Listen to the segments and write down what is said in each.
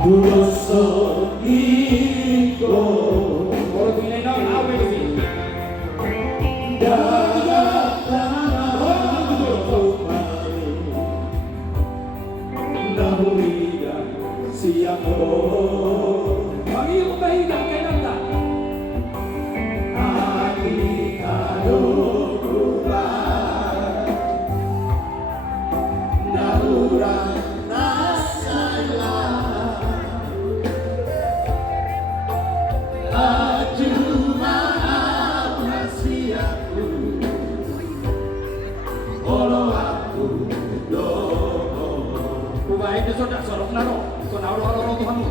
Puso iko Orang pinay na away kasi. nahuligan siya ko Ang iyong mahigang kay Nanda. aking kalukuran nahuran na sa'yo at jumaaw na siya ko olo aku Kumain na soda, sorok na ro. So nauro-aro Tuhan mo.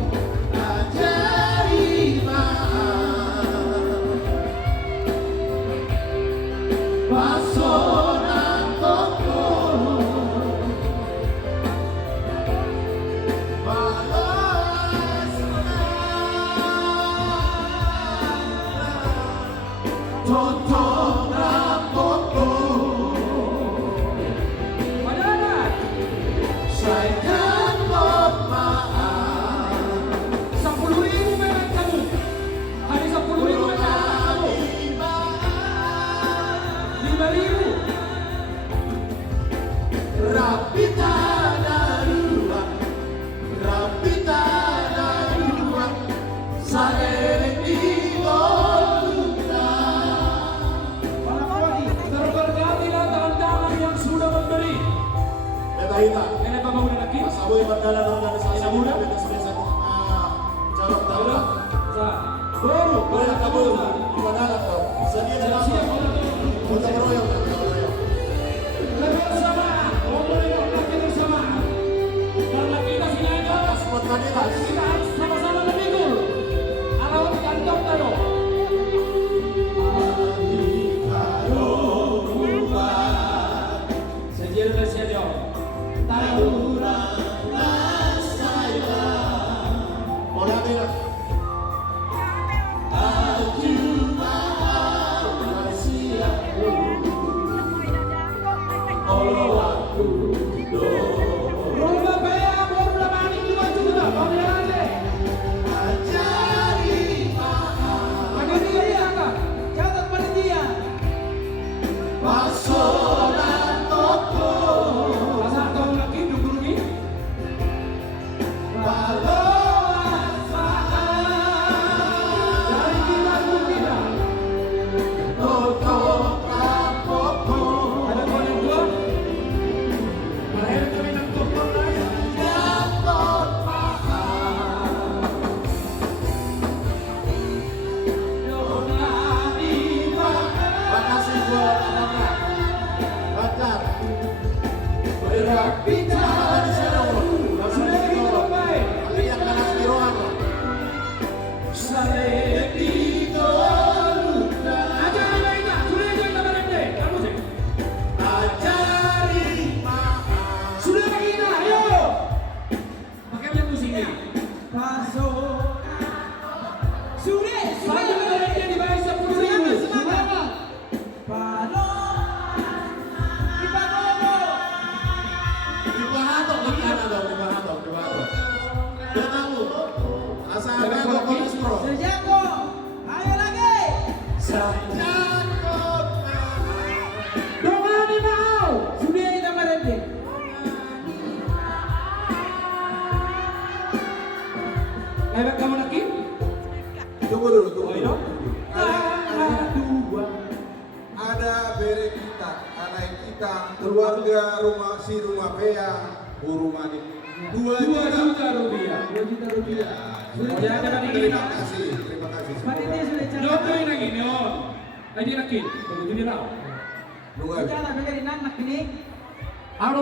Madalat! 10,000 may nagkamu. Hari 10,000 may nagkamu. 5,000. Rapita daruan sa Terberkati tangan-tangan yang sudah memberi. Kita Ini pembangunan lagi. Saboy Mandala organisasi muda kita sebenarnya calon tahu lah. Baru. Boleh kabul di Mandala tuh. Sedia Siap dalam orang Kota Royong. bersamaan. Ngomongin lagi bersamaan. Karena kita sinayang. Semua kandidat. Kita harus sama-sama memikul. Arawat kantong tado. Sejauh bersedia. Tahu. Mau nanti lah. Rumah bayar baru dapat 5 juta. Kau lihat deh. Panitia dia kan? Catat panitia. Pasal tahun lagi dukung ni. Dari kita pun tidak. Ada kawan yang dua. Mahir kami nak tukar lagi. Makasih buat anaknya. Bacar. Pita. Di sana bro. Sudah kita baik. Ada yang kalah biroan bro. Aja ada kita. Sudah kita berhenti. Kamu sih. Sudah kita. Ayo. Pakai beli musik ni. Satu berhenti dibayar 10,000. Semangat. Di Bahatok, di mana dong? Di Bahatok. Dia tahu. Asal aku kolesterol. Doa ni mau. Sudah kita berhenti. Hebat kamu lagi? Tunggu dulu, Oh, ini. Ada bere kita, anak kita, keluarga rumah Bea, rumah ini 2 2 juta. juta rupiah. 2 juta rupiah. Sudah ada di Terima kita. kasih, terima kasih. Panitia sudah catat. Nyotoy lagi ni on. Ay di laki. Pagod ni raw. Dua. Catat bigay din anak ini.